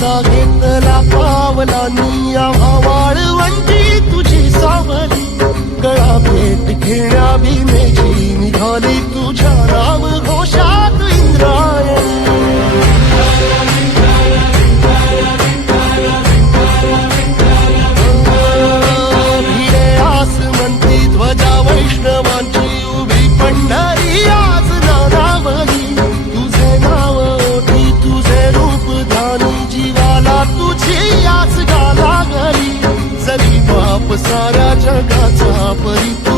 पावलाचा घेतला पावलांनी आम्हा वाळवंटी तुझी सावली गळा भेट घेण्या भीमेची निघाली तुझ्या राम घोषात इंद्रायणी भिडे आसमंती ध्वजा वैष्णवांची उभी पंढरी आज नानावली तुझे नाव ओठी तुझे रूप ध्यानी जीवाला तुझी आज गाला गली जरी बाप साऱ्या जगाचा परित